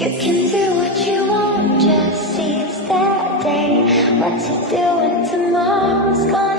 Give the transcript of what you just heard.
You can do what you want, just seize that day. What to do when tomorrow's gone.